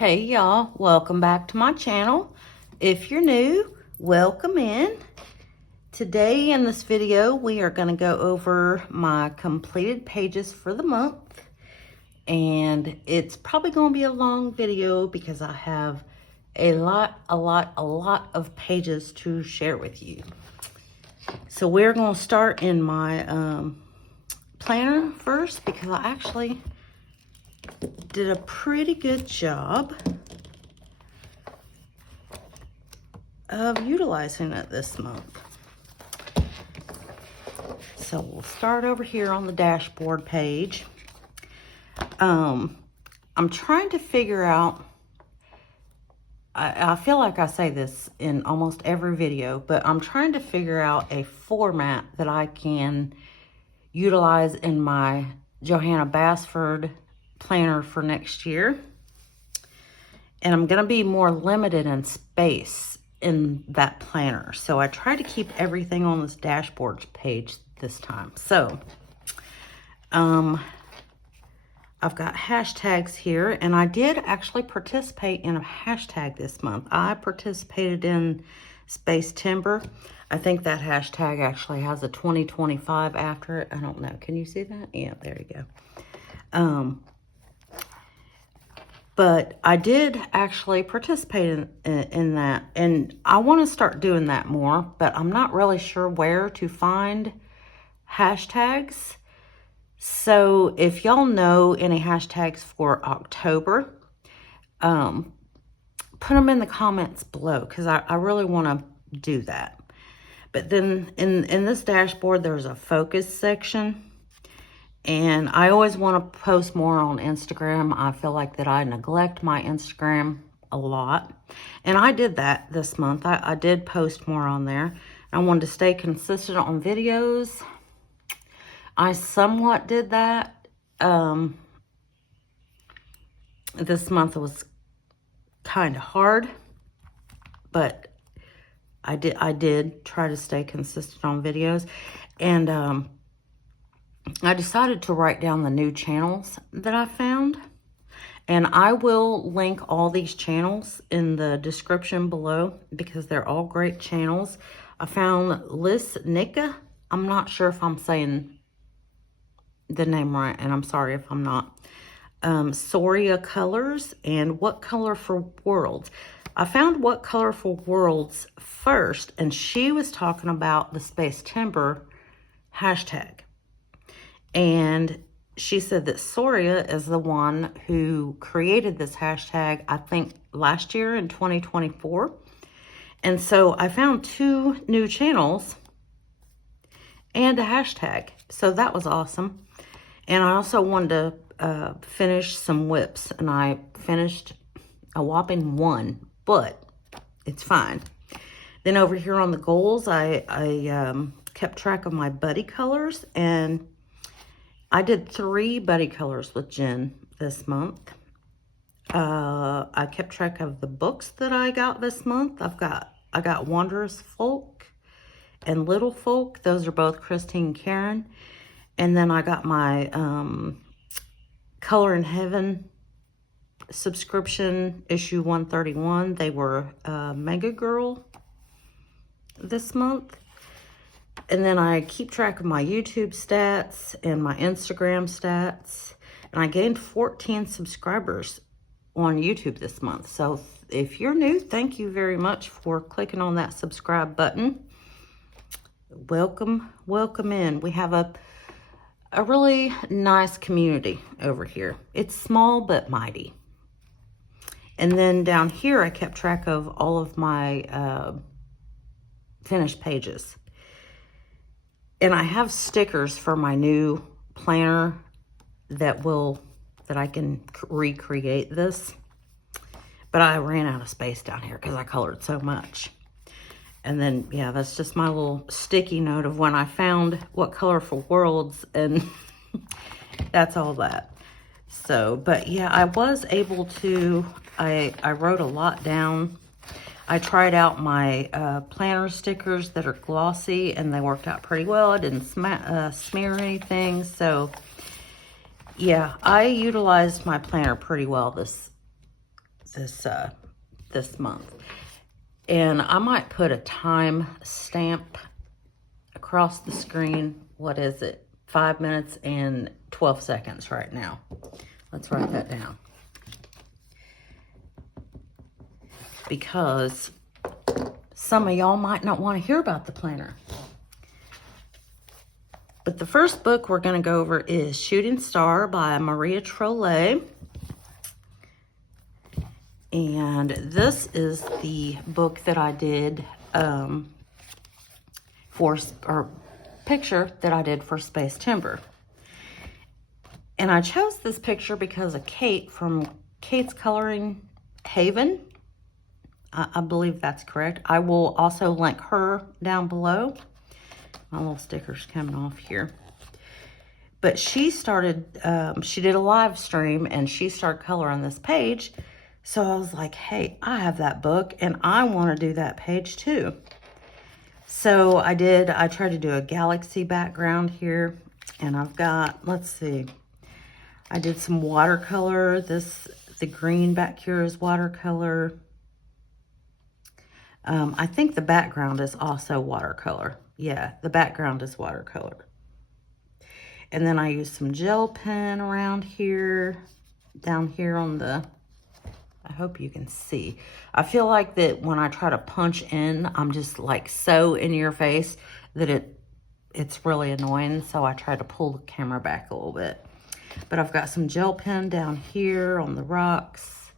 Hey y'all, welcome back to my channel. If you're new, welcome in. Today in this video, we are going to go over my completed pages for the month. And it's probably going to be a long video because I have a lot of pages to share with you. So we're going to start in my planner first because I actually did a pretty good job of utilizing it this month. So we'll start over here on the dashboard page. I'm trying to figure out, I feel like I say this in almost every video, but I'm trying to figure out a format that I can utilize in my Johanna Basford planner for next year. And I'm going to be more limited in space in that planner. So I try to keep everything on this dashboard page this time. So I've got hashtags here, and I did actually participate in a hashtag this month. I participated in Space Timber. I think that hashtag actually has a 2025 after it. I don't know. Can you see that? Yeah, there you go. But I did actually participate in that, and I want to start doing that more, but I'm not really sure where to find hashtags. So if y'all know any hashtags for October, put them in the comments below because I really want to do that. But then in this dashboard, there's a focus section. And I always want to post more on Instagram. I feel like that I neglect my Instagram a lot. And I did that this month. I did post more on there. I wanted to stay consistent on videos. I somewhat did that. This month was kind of hard. But I did try to stay consistent on videos. And I decided to write down the new channels that I found, and I will link all these channels in the description below because they're all great channels. I found Liz Nika. I'm not sure if I'm saying the name right, and I'm sorry if I'm not. Soria Colors and What Color for Worlds. I found What Color for Worlds first, and she was talking about the Space Timber hashtag. And she said that Soria is the one who created this hashtag, I think, last year in 2024. And so I found 2 new channels and a hashtag. So that was awesome. And I also wanted to finish some whips. And I finished a whopping 1, but it's fine. Then over here on the goals, I kept track of my buddy colors, and I did 3 buddy colors with Jen this month. I kept track of the books that I got this month. I got Wondrous Folk and Little Folk. Those are both Christine and Karen. And then I got my Color in Heaven subscription, issue 131. They were Mega Girl this month. And then I keep track of my YouTube stats and my Instagram stats. And I gained 14 subscribers on YouTube this month. So if you're new, thank you very much for clicking on that subscribe button. Welcome in. We have a really nice community over here. It's small but mighty. And then down here, I kept track of all of my finished pages. And I have stickers for my new planner that I can recreate this. But I ran out of space down here because I colored so much. And then, yeah, that's just my little sticky note of when I found What Color for Worlds, and that's all that. So, but yeah, I was able to, I wrote a lot down. I tried out my planner stickers that are glossy, and they worked out pretty well. I didn't smear anything. So, yeah, I utilized my planner pretty well this this month. And I might put a time stamp across the screen. What is it? 5 minutes and 12 seconds right now. Let's write that down. Because some of y'all might not want to hear about the planner. But the first book we're going to go over is Shooting Star by Maria Trollet. And this is the book that I did picture that I did for Space Timber. And I chose this picture because of Kate from Kate's Coloring Haven. I believe that's correct. I will also link her down below. My little sticker's coming off here. But she started, she did a live stream and she started coloring this page. So I was like, hey, I have that book and I want to do that page too. So I tried to do a galaxy background here. And I've got, let's see, I did some watercolor. The green back here is watercolor. I think the background is also watercolor. Yeah, the background is watercolor. And then I used some gel pen around here, down here on the, I hope you can see. I feel like that when I try to punch in, I'm just like so in your face that it's really annoying. So I try to pull the camera back a little bit. But I've got some gel pen down here on the rocks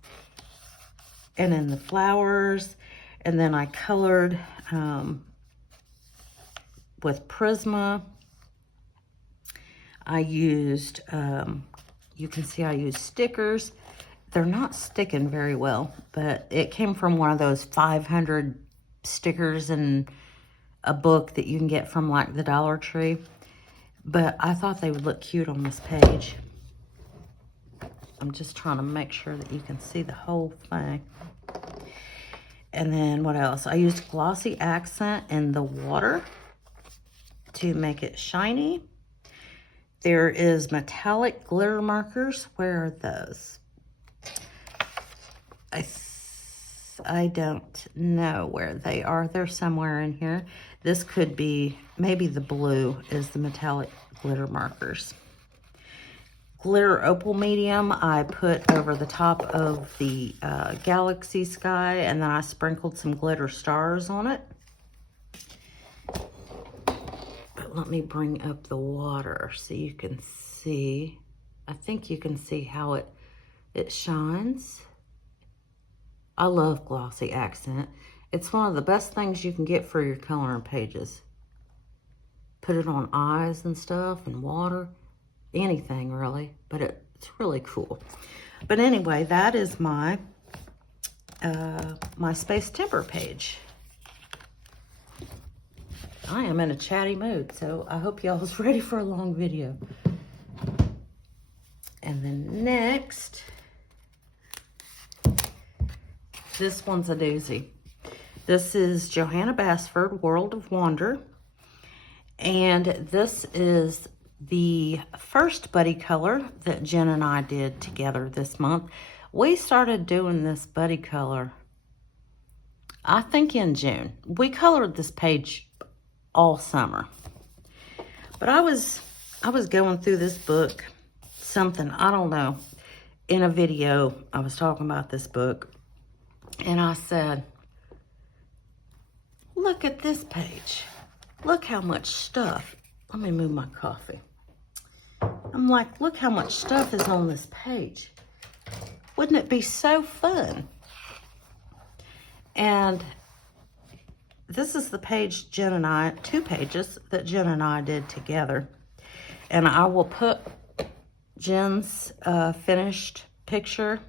and in the flowers. And then I colored with Prisma. I used, you can see I used stickers. They're not sticking very well, but it came from one of those 500 stickers in a book that you can get from like the Dollar Tree. But I thought they would look cute on this page. I'm just trying to make sure that you can see the whole thing. And then what else? I used Glossy accent in the water to make it shiny. There is metallic glitter markers. Where are those? I don't know where they are. They're somewhere in here. This could be, maybe the blue is the metallic glitter markers. Glitter opal medium I put over the top of the galaxy sky, and then I sprinkled some glitter stars on it. But let me bring up the water so you can see. I think you can see how it shines. I love Glossy accent. It's one of the best things you can get for your coloring pages. Put it on eyes and stuff and water. Anything really, but it's really cool. But anyway, that is my my Space Timber page. I am in a chatty mood, so I hope y'all's ready for a long video. And then next, this one's a doozy. This is Johanna Basford, World of Wonder. And this is the first buddy color that Jen and I did together this month. We started doing this buddy color, I think in June. We colored this page all summer. But I was going through this book, something, I don't know, in a video, I was talking about this book. And I said, look at this page. Look how much stuff. Let me move my coffee. I'm like, look how much stuff is on this page. Wouldn't it be so fun? And this is the page Jen and I, 2 pages that Jen and I did together. And I will put Jen's finished picture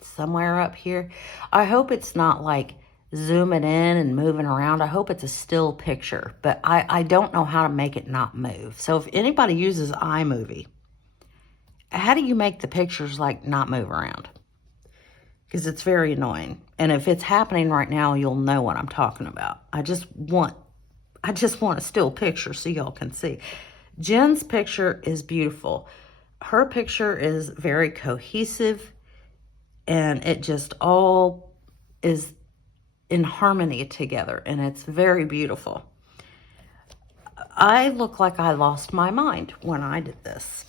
somewhere up here. I hope it's not like zooming in and moving around. I hope it's a still picture, but I don't know how to make it not move. So if anybody uses iMovie, how do you make the pictures like not move around? Because it's very annoying. And if it's happening right now, you'll know what I'm talking about. I just want a still picture so y'all can see. Jen's picture is beautiful. Her picture is very cohesive and it just all is in harmony together, and it's very beautiful. I look like I lost my mind when I did this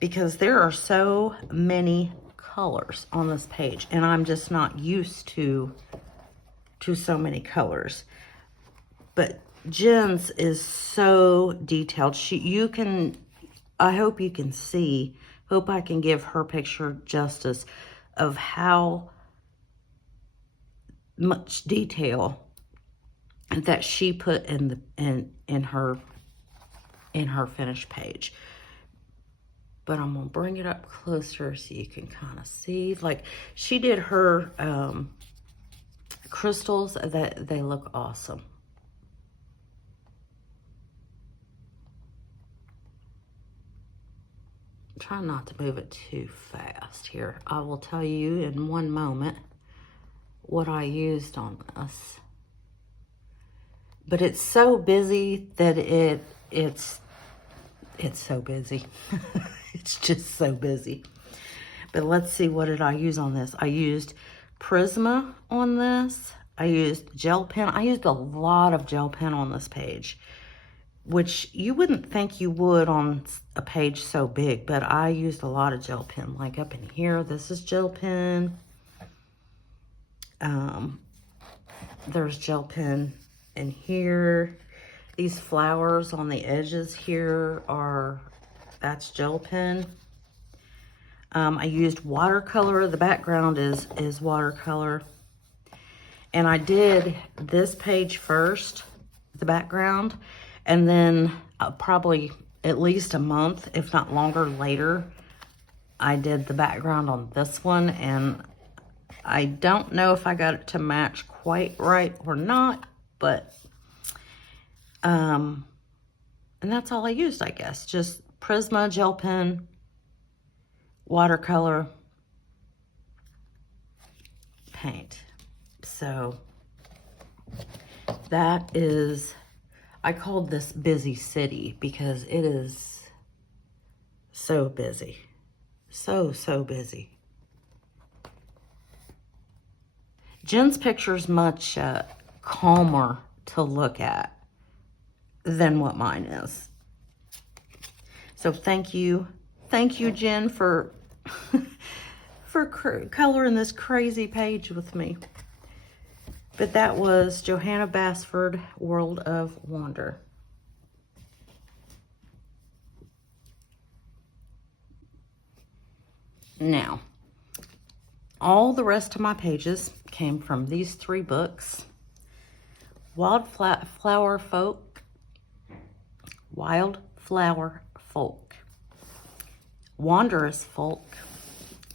because there are so many colors on this page, and I'm just not used to so many colors. But Jen's is so detailed. I hope you can see, hope I can give her picture justice of how much detail that she put in her finished page. But I'm gonna bring it up closer so you can kind of see. Like, she did her crystals, that they look awesome. Try not to move it too fast here. I will tell you in one moment what I used on this. But it's so busy that it's so busy. It's just so busy. But let's see, what did I use on this? I used Prisma on this. I used gel pen. I used a lot of gel pen on this page, which you wouldn't think you would on a page so big, but I used a lot of gel pen. Like up in here, this is gel pen. There's gel pen in here. These flowers on the edges here that's gel pen. I used watercolor. The background is watercolor. And I did this page first, the background, and then probably at least a month, if not longer later, I did the background on this one, and I don't know if I got it to match quite right or not, but and that's all I used, I guess. Just Prisma, gel pen, watercolor, paint. So that is, I called this Busy City because it is so busy. So busy. Jen's picture is much calmer to look at than what mine is. So thank you, Jen, for coloring this crazy page with me. But that was Johanna Basford, World of Wonder. Now, all the rest of my pages came from these 3 books: Wildflower Folk, Wildflower Folk, Wondrous Folk,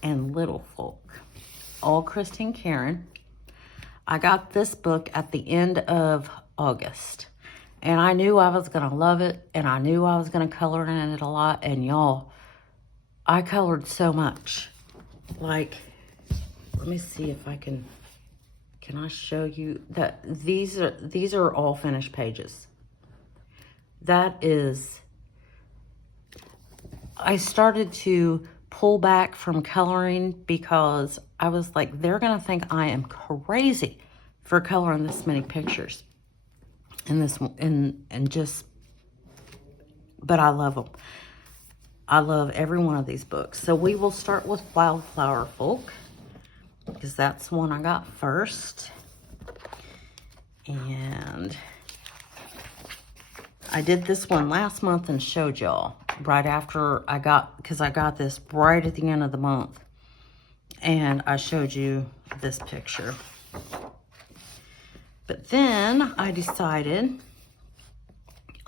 and Little Folk. All Christine Caron. I got this book at the end of August, and I knew I was going to love it, and I knew I was going to color in it a lot, and y'all, I colored so much. Like, let me see if I can I show you that these are all finished pages. That is, I started to pull back from coloring because I was like, they're gonna think I am crazy for coloring this many pictures in this and just, but I love them. I love every one of these books. So we will start with Wildflower Folk because that's the one I got first. And I did this one last month and showed y'all right after because I got this right at the end of the month. And I showed you this picture. But then I decided,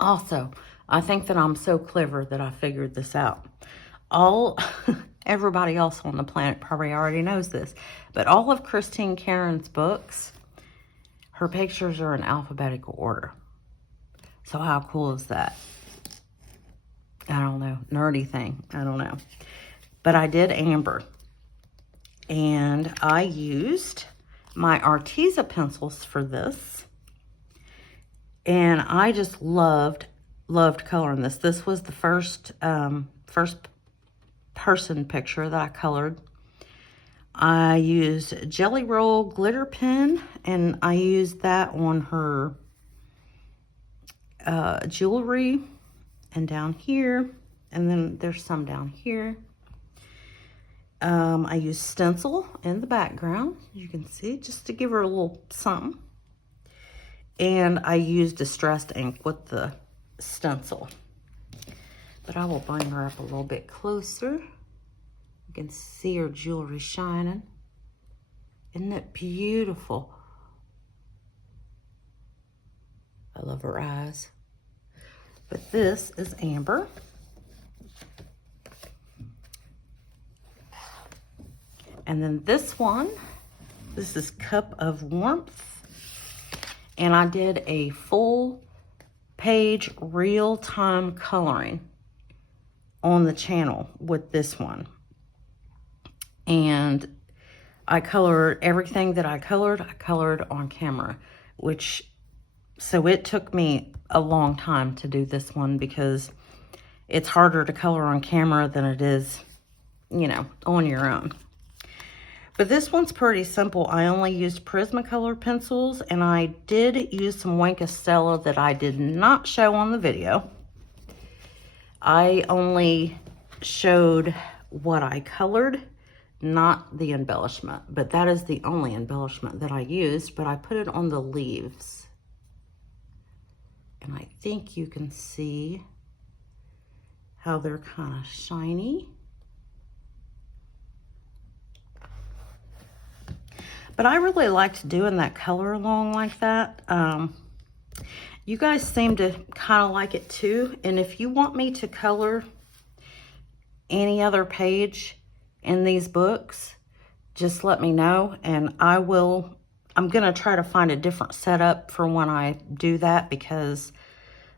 also, I think that I'm so clever that I figured this out. Everybody else on the planet probably already knows this, but all of Christine Caron's books, her pictures are in alphabetical order. So how cool is that? I don't know, nerdy thing, I don't know. But I did amber, and I used my Arteza pencils for this, and I just loved coloring this. This was the first person picture that I colored. I used Jelly Roll glitter pen, and I used that on her jewelry and down here, and then there's some down here. I used stencil in the background, you can see, just to give her a little something. And I used distressed ink with the stencil. But I will bring her up a little bit closer. You can see her jewelry shining. Isn't it beautiful? I love her eyes. But this is Amber. And then this one, this is Cup of Warmth. And I did a full page real-time coloring on the channel with this one. And I colored everything that I colored on camera, so it took me a long time to do this one because it's harder to color on camera than it is, you know, on your own. But this one's pretty simple. I only used Prismacolor pencils, and I did use some Wink Estella that I did not show on the video. I only showed what I colored, not the embellishment. But that is the only embellishment that I used, but I put it on the leaves. And I think you can see how they're kind of shiny. But I really liked doing that color along like that. You guys seem to kind of like it too. And if you want me to color any other page in these books, just let me know. And I'm going to try to find a different setup for when I do that, because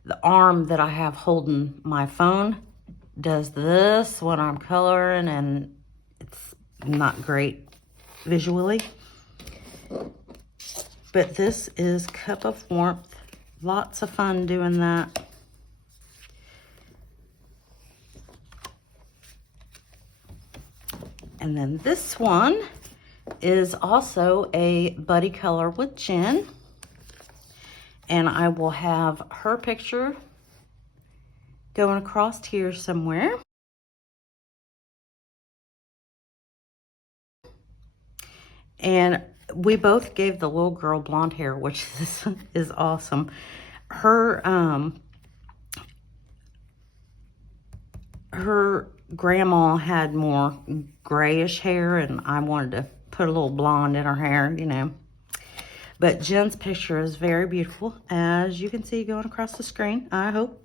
the arm that I have holding my phone does this when I'm coloring, and it's not great visually. But this is Cup of Warmth. Lots of fun doing that. And then this one is also a buddy color with Jen. And I will have her picture going across here somewhere. And we both gave the little girl blonde hair, which is awesome. Her grandma had more grayish hair, and I wanted to put a little blonde in her hair, you know. But Jen's picture is very beautiful, as you can see going across the screen, I hope.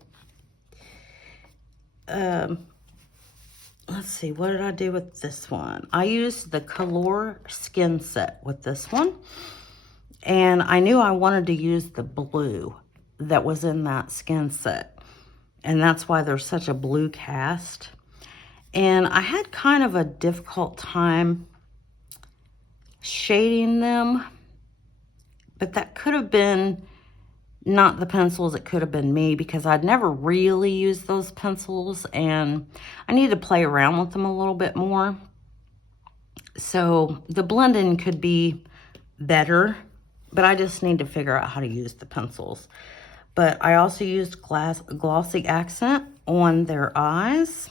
Let's see, what did I do with this one? I used the Color Skin Set with this one. And I knew I wanted to use the blue that was in that skin set. And that's why there's such a blue cast. And I had kind of a difficult time shading them. But that could have been not the pencils, it could have been me, because I'd never really used those pencils and I need to play around with them a little bit more. So the blending could be better, but I just need to figure out how to use the pencils. But I also used glossy accent on their eyes.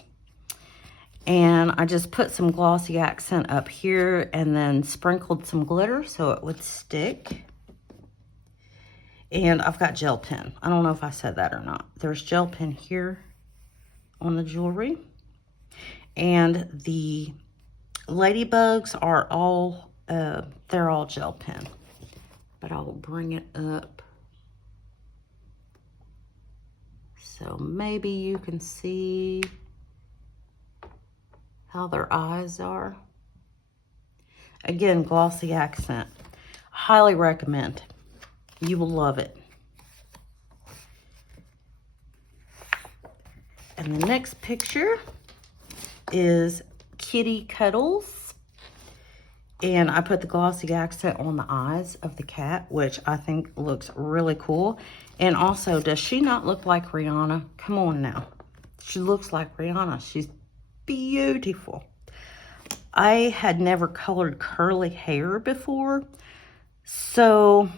And I just put some glossy accent up here and then sprinkled some glitter so it would stick. And I've got gel pen. I don't know if I said that or not. There's gel pen here on the jewelry. And the ladybugs are all, they're all gel pen. But I will bring it up so maybe you can see how their eyes are. Again, glossy accent. Highly recommend. You will love it. And the next picture is Kitty Cuddles. And I put the glossy accent on the eyes of the cat, which I think looks really cool. And also, does she not look like Rihanna? Come on now. She looks like Rihanna. She's beautiful. I had never colored curly hair before, so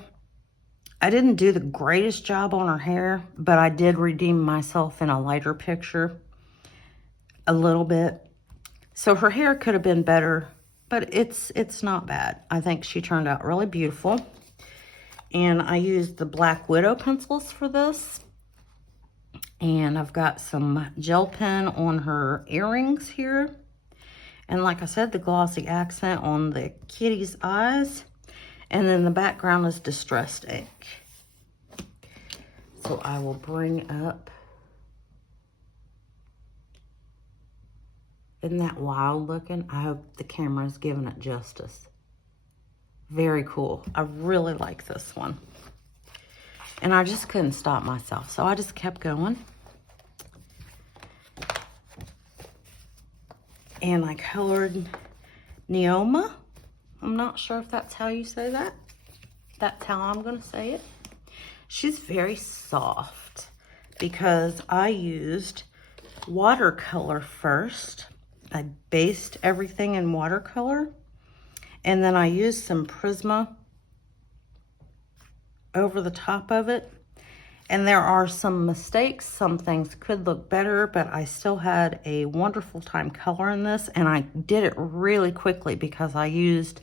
I didn't do the greatest job on her hair, but I did redeem myself in a lighter picture a little bit. So her hair could have been better, but it's not bad. I think she turned out really beautiful. And I used the Black Widow pencils for this. And I've got some gel pen on her earrings here. And like I said, the glossy accent on the kitty's eyes. And then the background is distressed ink. So I will bring up. Isn't that wild looking? I hope the camera is giving it justice. Very cool. I really like this one. And I just couldn't stop myself, so I just kept going. And I colored Neoma. I'm not sure if that's how you say that. That's how I'm going to say it. She's very soft because I used watercolor first. I based everything in watercolor. And then I used some Prisma over the top of it. And there are some mistakes. Some things could look better, but I still had a wonderful time coloring this. And I did it really quickly because I used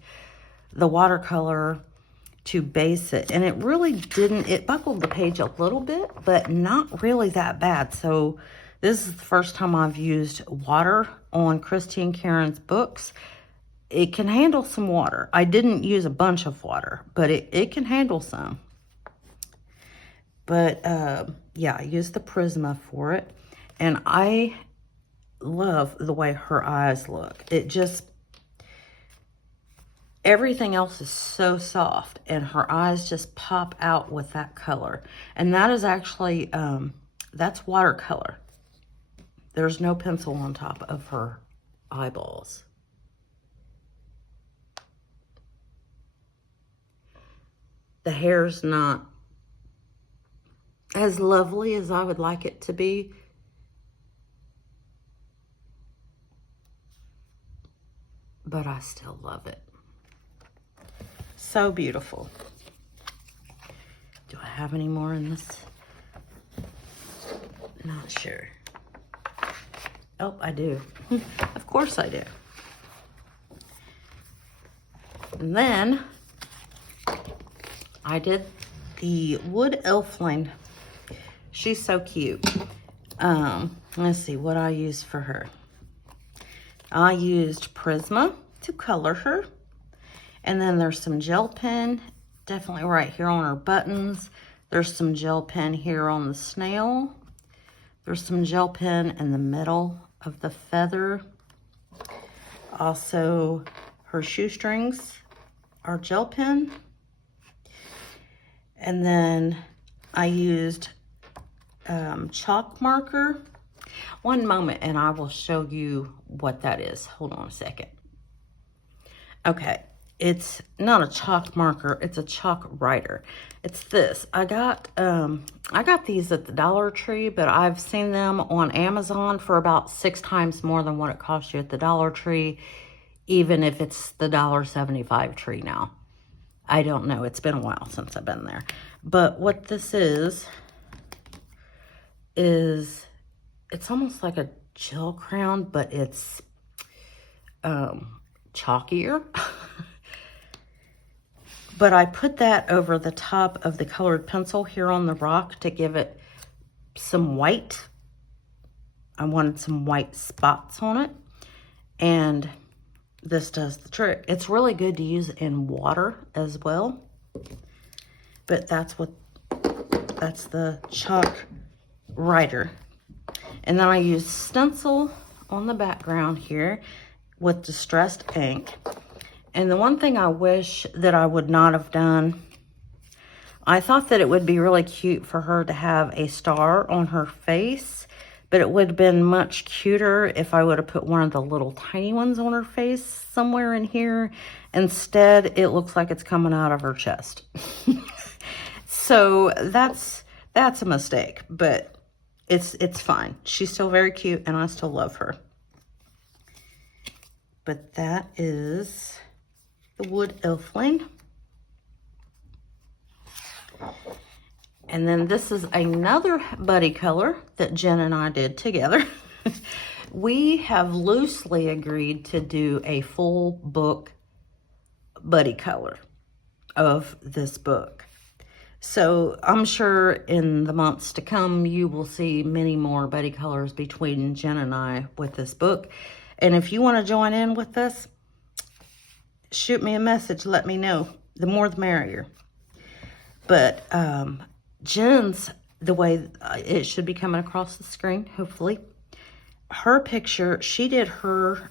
the watercolor to base it. And it really didn't, it buckled the page a little bit, but not really that bad. So this is the first time I've used water on Christine Karen's books. It can handle some water. I didn't use a bunch of water, but it can handle some. But yeah, I used the Prisma for it. And I love the way her eyes look. It just, everything else is so soft. And her eyes just pop out with that color. And that is actually, that's watercolor. There's no pencil on top of her eyeballs. The hair's not as lovely as I would like it to be. But I still love it. So beautiful. Do I have any more in this? Not sure. Oh, I do. Of course I do. And then I did the Wood Elfling. She's so cute. Let's see what I used for her. I used Prisma to color her. And then there's some gel pen, definitely right here on her buttons. There's some gel pen here on the snail. There's some gel pen in the middle of the feather. Also, her shoestrings are gel pen. And then I used chalk marker. One moment and I will show you what that is. Hold on a second. Okay, it's not a chalk marker, it's a chalk writer. It's this. I got these at the Dollar Tree, but I've seen them on Amazon for about 6 times more than what it costs you at the Dollar Tree, even if it's the $1.75 tree now. I don't know. It's been a while since I've been there. But what this is it's almost like a gel crown, but it's chalkier. But I put that over the top of the colored pencil here on the rock to give it some white. I wanted some white spots on it. And this does the trick. It's really good to use in water as well. But that's the chalk writer. And then I use stencil on the background here with distressed ink. And the one thing I wish that I would not have done, I thought that it would be really cute for her to have a star on her face, but it would have been much cuter if I would have put one of the little tiny ones on her face somewhere in here. Instead, it looks like it's coming out of her chest. So that's a mistake, but it's fine. She's still very cute and I still love her. But that is the Wood Elfling. And then this is another buddy color that Jen and I did together. We have loosely agreed to do a full book buddy color of this book. So I'm sure in the months to come, you will see many more buddy colors between Jen and I with this book. And if you want to join in with us, shoot me a message, let me know. The more the merrier. But Jen's, the way it should be coming across the screen, hopefully. Her picture, she did her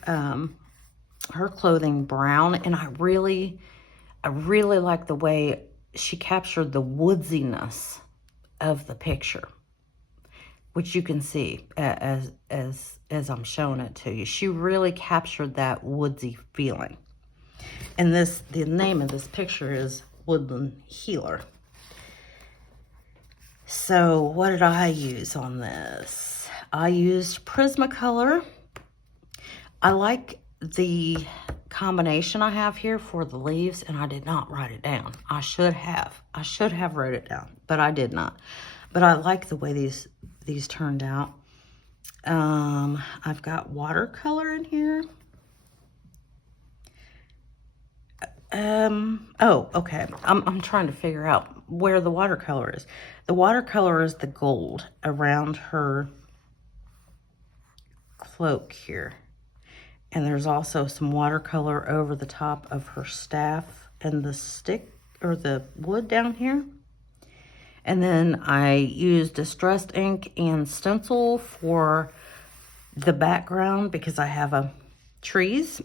her clothing brown, and I really like the way she captured the woodsiness of the picture, which you can see as I'm showing it to you. She really captured that woodsy feeling. And the name of this picture is Woodland Healer. So what did I use on this? I used Prismacolor. I like the combination I have here for the leaves, and I did not write it down. I should have wrote it down, but I did not. But I like the way these turned out. I've got watercolor in here. Oh, okay. I'm trying to figure out where the watercolor is. The watercolor is the gold around her cloak here. And there's also some watercolor over the top of her staff and the stick or the wood down here. And then I used distressed ink and stencil for the background because I have trees.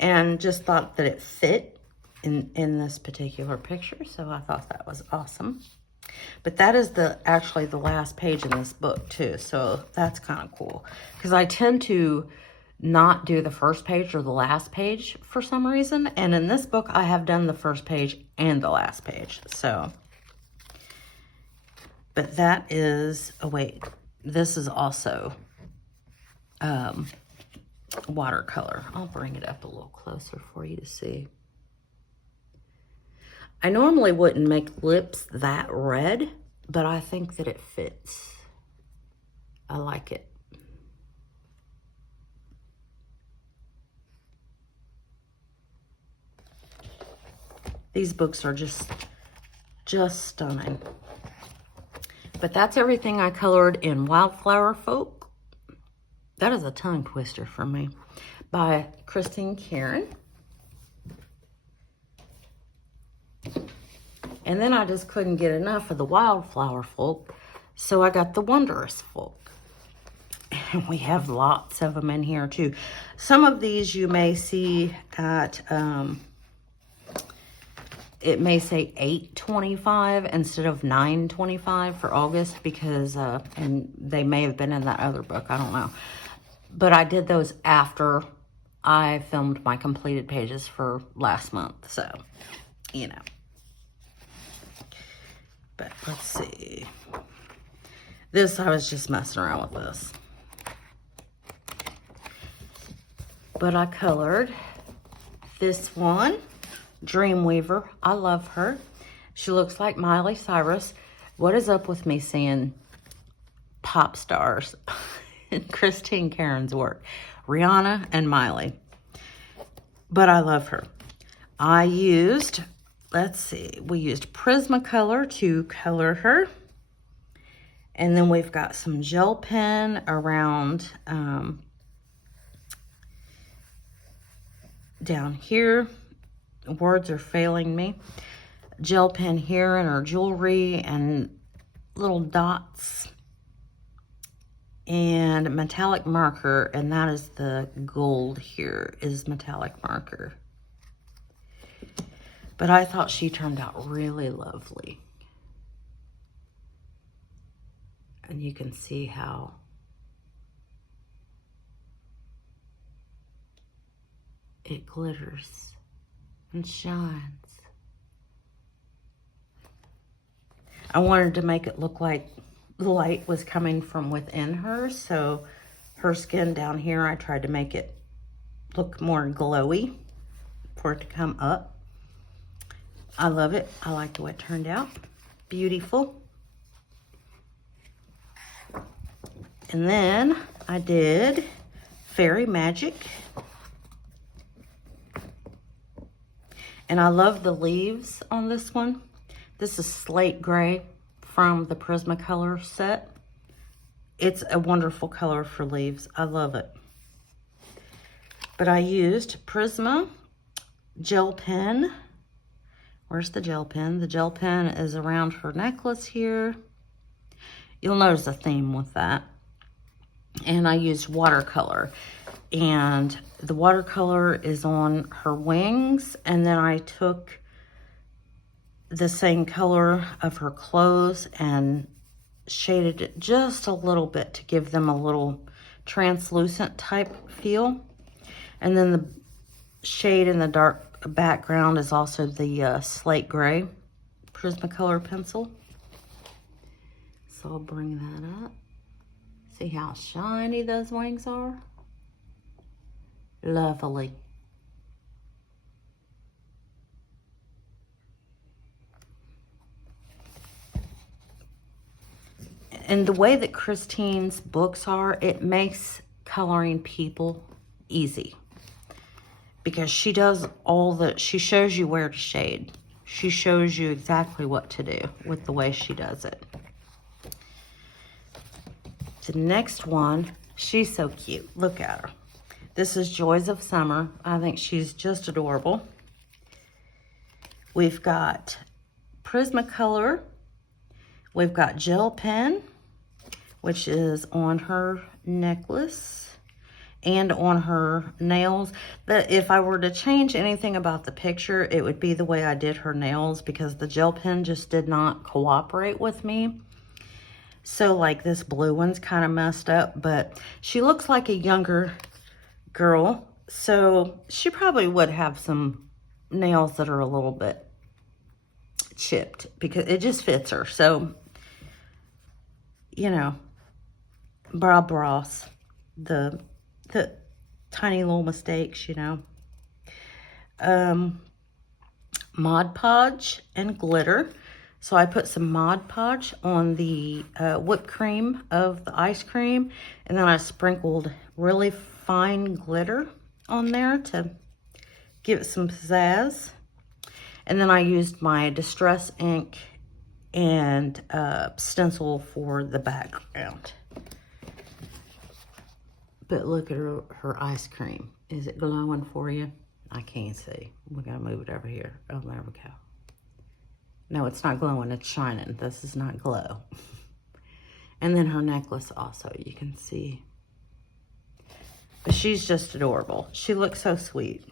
And just thought that it fit in this particular picture. So I thought that was awesome. But that is actually the last page in this book too. So that's kind of cool. Because I tend to not do the first page or the last page for some reason. And in this book, I have done the first page and the last page. So, but that is, oh wait, this is also watercolor. I'll bring it up a little closer for you to see. I normally wouldn't make lips that red, but I think that it fits. I like it. These books are just stunning. But that's everything I colored in Wildflower Folk. That is a tongue twister for me. By Christine Karen. And then I just couldn't get enough of the Wildflower Folk, so I got the Wondrous Folk. And we have lots of them in here too. Some of these you may see at, it may say $8.25 instead of $9.25 for August because, and they may have been in that other book, I don't know. But I did those after I filmed my completed pages for last month, so, you know. But let's see. This, I was just messing around with this. But I colored this one, Dreamweaver. I love her. She looks like Miley Cyrus. What is up with me seeing pop stars in Christine Karen's work? Rihanna and Miley. But I love her. I used, let's see, we used Prismacolor to color her. And then we've got some gel pen around down here. Words are failing me. Gel pen here in her jewelry and little dots. And metallic marker, and that is the gold here, is metallic marker. But I thought she turned out really lovely. And you can see how it glitters and shines. I wanted to make it look like the light was coming from within her, so her skin down here, I tried to make it look more glowy for it to come up. I love it. I like the way it turned out. Beautiful. And then I did Fairy Magic. And I love the leaves on this one. This is Slate Gray from the Prismacolor set. It's a wonderful color for leaves. I love it. But I used Prisma gel pen. Where's the gel pen? The gel pen is around her necklace here. You'll notice a theme with that. And I used watercolor. And the watercolor is on her wings. And then I took the same color of her clothes and shaded it just a little bit to give them a little translucent type feel. And then the shade in the dark background is also the Slate Gray Prismacolor pencil. So I'll bring that up. See how shiny those wings are? Lovely. And the way that Christine's books are, it makes coloring people easy. Because she does she shows you where to shade. She shows you exactly what to do with the way she does it. The next one, she's so cute. Look at her. This is Joys of Summer. I think she's just adorable. We've got Prismacolor. We've got gel pen, which is on her necklace and on her nails. That if I were to change anything about the picture, it would be the way I did her nails, because the gel pen just did not cooperate with me. So like this blue one's kind of messed up, but she looks like a younger girl, so she probably would have some nails that are a little bit chipped because it just fits her. So, you know, bras, the tiny little mistakes, you know. Mod Podge and glitter. So I put some Mod Podge on the whipped cream of the ice cream, and then I sprinkled really fine glitter on there to give it some pizzazz. And then I used my Distress ink and stencil for the background. But look at her ice cream. Is it glowing for you? I can't see. We gotta move it over here. Oh, there we go. No, it's not glowing, it's shining. This is not glow. And then her necklace also, you can see. But she's just adorable. She looks so sweet.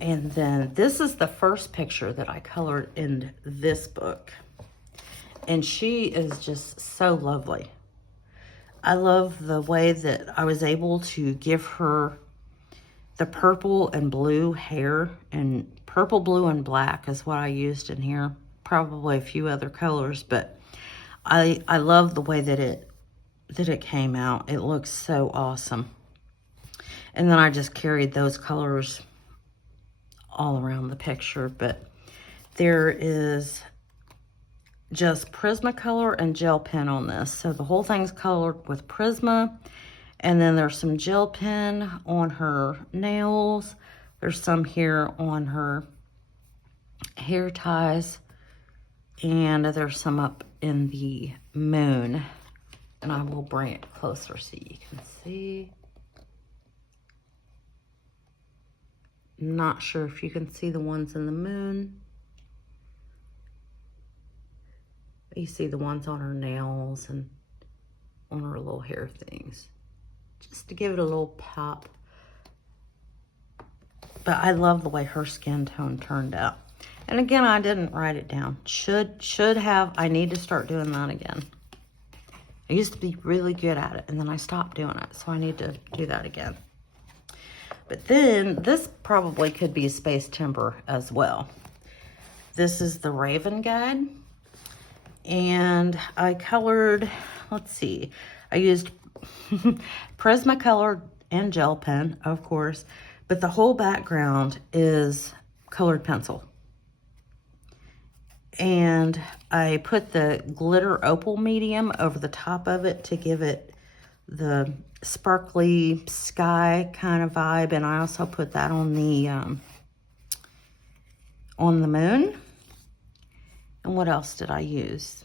And then this is the first picture that I colored in this book. And she is just so lovely. I love the way that I was able to give her the purple and blue hair, and purple, blue, and black is what I used in here. Probably a few other colors, but I love the way that it came out. It looks so awesome. And then I just carried those colors all around the picture, but there is just Prismacolor and gel pen on this. So the whole thing's colored with Prisma. And then there's some gel pen on her nails. There's some here on her hair ties. And there's some up in the moon. And I will bring it closer so you can see. Not sure if you can see the ones in the moon. You see the ones on her nails and on her little hair things. Just to give it a little pop. But I love the way her skin tone turned out. And again, I didn't write it down. Should have. I need to start doing that again. I used to be really good at it, and then I stopped doing it. So I need to do that again. But then, this probably could be Space Timber as well. This is the Raven Guide. And I colored, let's see, I used Prismacolor and gel pen, of course, but the whole background is colored pencil. And I put the glitter opal medium over the top of it to give it the sparkly sky kind of vibe. And I also put that on the moon. And what else did I use?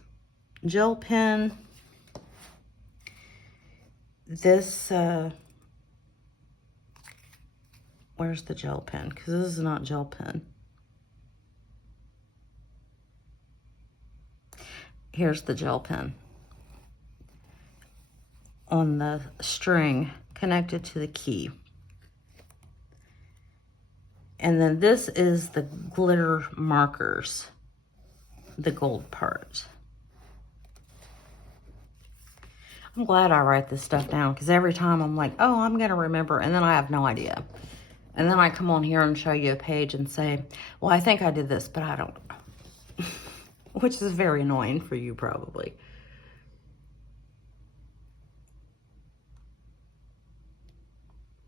Gel pen. This, where's the gel pen? Because this is not gel pen. Here's the gel pen on the string connected to the key. And then this is the glitter markers, the gold part. I'm glad I write this stuff down, because every time I'm like, oh, I'm going to remember, and then I have no idea. And then I come on here and show you a page and say, well, I think I did this, but I don't know. Which is very annoying for you probably.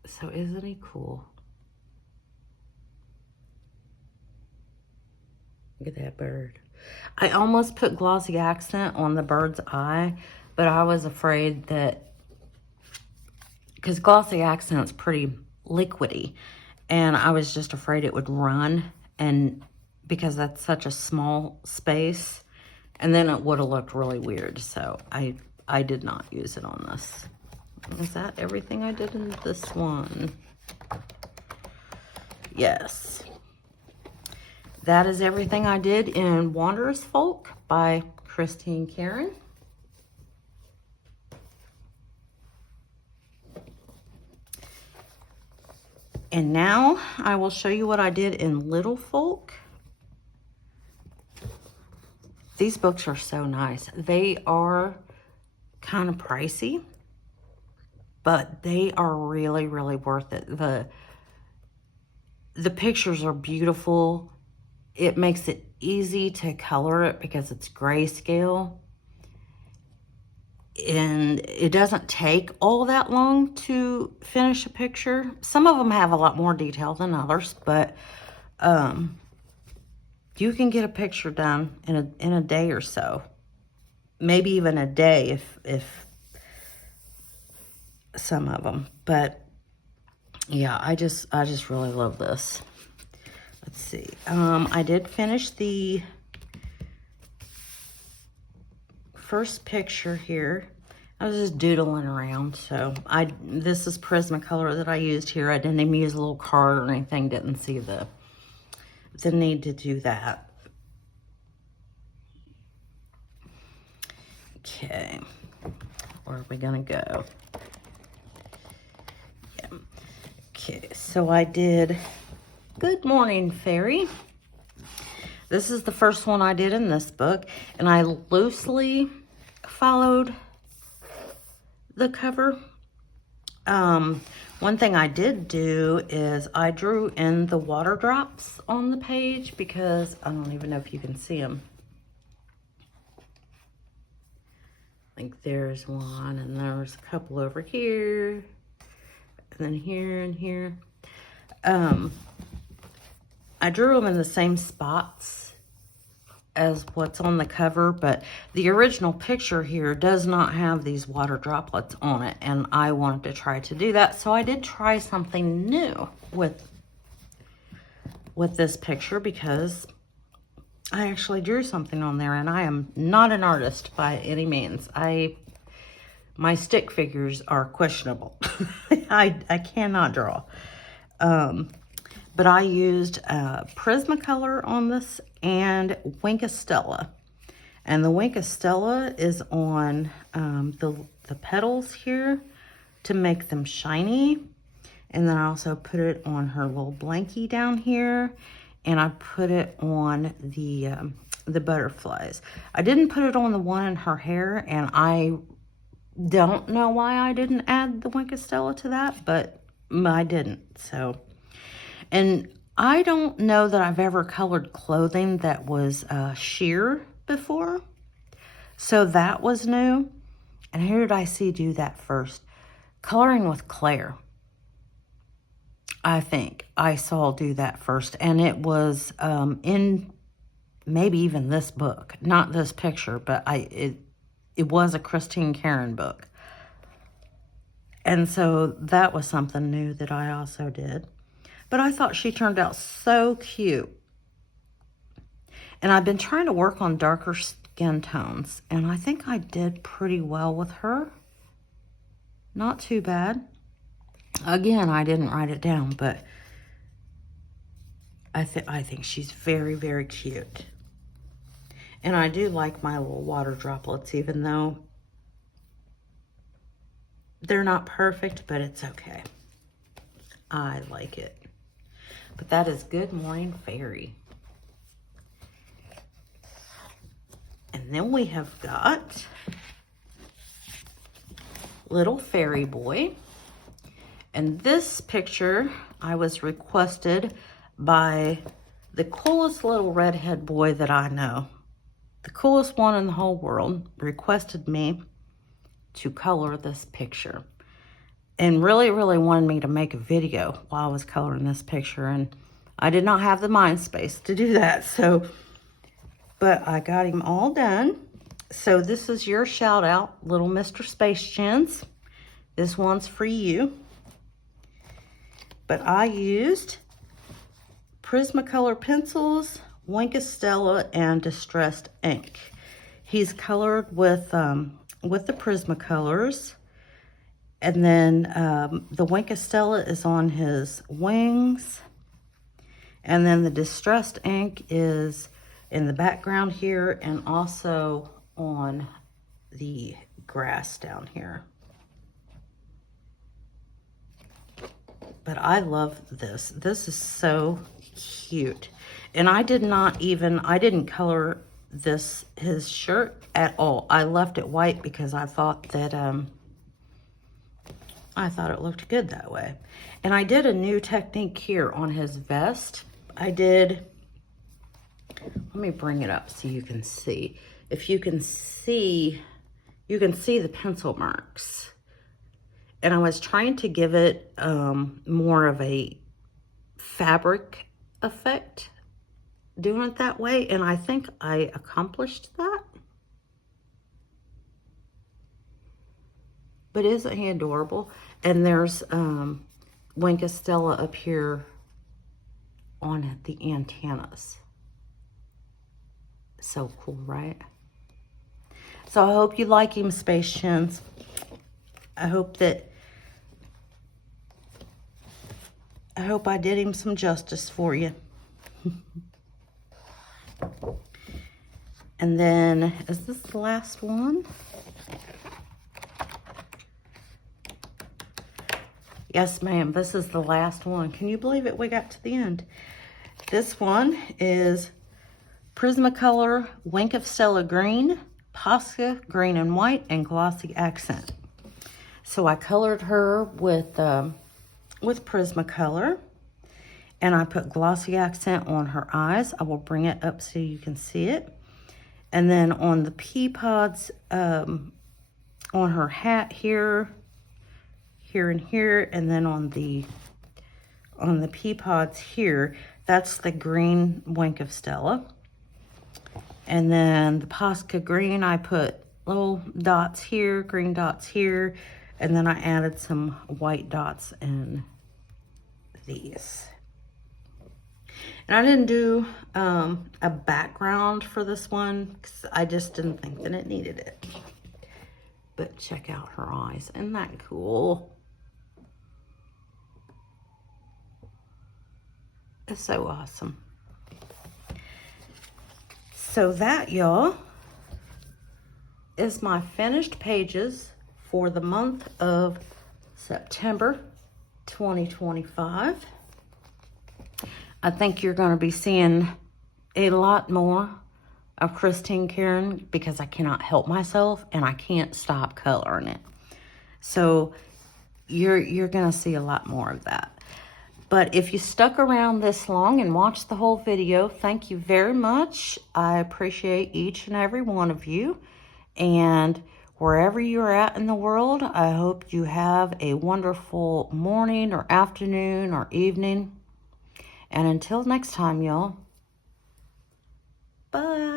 So isn't he cool? Look at that bird. I almost put glossy accent on the bird's eye, but I was afraid that, because glossy accent's pretty liquidy, and I was just afraid it would run, and because that's such a small space, and then it would have looked really weird. So I did not use it on this. Is that everything I did in this one? Yes. That is everything I did in Wondrous Folk by Christine Karen. And now I will show you what I did in Little Folk. These books are so nice. They are kind of pricey, but they are really, really worth it. The pictures are beautiful. It makes it easy to color it because it's grayscale. And it doesn't take all that long to finish a picture. Some of them have a lot more detail than others, but you can get a picture done in a day or so. Maybe even a day if some of them. But yeah, I just really love this. Let's see. I did finish the first picture here. I was just doodling around, so this is Prismacolor that I used here. I didn't even use a little card or anything. Didn't see the need to do that. Okay, where are we gonna go? Yeah. Okay, so I did Good Morning Fairy. This is the first one I did in this book, and I loosely followed the cover. One thing I did do is I drew in the water drops on the page, because I don't even know if you can see them. I think there's one, and there's a couple over here, and then here and here. I drew them in the same spots as what's on the cover, but the original picture here does not have these water droplets on it, and I wanted to try to do that. So I did try something new with this picture, because I actually drew something on there, and I am not an artist by any means. My stick figures are questionable. I cannot draw. But I used Prismacolor on this and Winkostella. And the Winkostella is on the petals here to make them shiny. And then I also put it on her little blankie down here. And I put it on the butterflies. I didn't put it on the one in her hair, and I don't know why I didn't add the Winkostella to that, but I didn't, so. And I don't know that I've ever colored clothing that was sheer before. So that was new. And who did I see do that first? Coloring with Claire. I think I saw do that first. And it was in maybe even this book. Not this picture, but it was a Christine Karen book. And so that was something new that I also did. But I thought she turned out so cute. And I've been trying to work on darker skin tones. And I think I did pretty well with her. Not too bad. Again, I didn't write it down, but I think she's very, very cute. And I do like my little water droplets, even though they're not perfect, but it's okay. I like it. But that is Good Morning Fairy. And then we have got Little Fairy Boy. And this picture I was requested by the coolest little redhead boy that I know. The coolest one in the whole world requested me to color this picture. And really, really wanted me to make a video while I was coloring this picture. And I did not have the mind space to do that. But I got him all done. So this is your shout out, little Mr. Space Chins. This one's for you. But I used Prismacolor pencils, Stella, and Distressed ink. He's colored with the Prismacolors. And then the Stella is on his wings. And then the Distressed ink is in the background here and also on the grass down here. But I love this. This is so cute. And I didn't color his shirt at all. I left it white because I thought that, it looked good that way. And I did a new technique here on his vest. Let me bring it up so you can see. If you can see the pencil marks. And I was trying to give it more of a fabric effect, doing it that way. And I think I accomplished that. But isn't he adorable? And there's Stella up here on the antennas. So cool, right? So I hope you like him, Space Chins. I hope I did him some justice for you. And then, is this the last one? Yes, ma'am, this is the last one. Can you believe it? We got to the end. This one is Prismacolor Stella Green, Posca Green and White, and Glossy Accent. So I colored her with Prismacolor, and I put Glossy Accent on her eyes. I will bring it up so you can see it. And then on the pea pods, on her hat here, and here, and then on the pea pods here, that's the green Stella. And then the Posca Green, I put little dots here, green dots here, and then I added some white dots in these. And I didn't do a background for this one because I just didn't think that it needed it. But check out her eyes. Isn't that cool? It's so awesome. So that, y'all, is my finished pages for the month of September 2025. I think you're going to be seeing a lot more of Christine Karen because I cannot help myself and I can't stop coloring it. So you're going to see a lot more of that. But if you stuck around this long and watched the whole video, thank you very much. I appreciate each and every one of you. And Wherever you're at in the world, I hope you have a wonderful morning or afternoon or evening. And until next time, y'all, bye.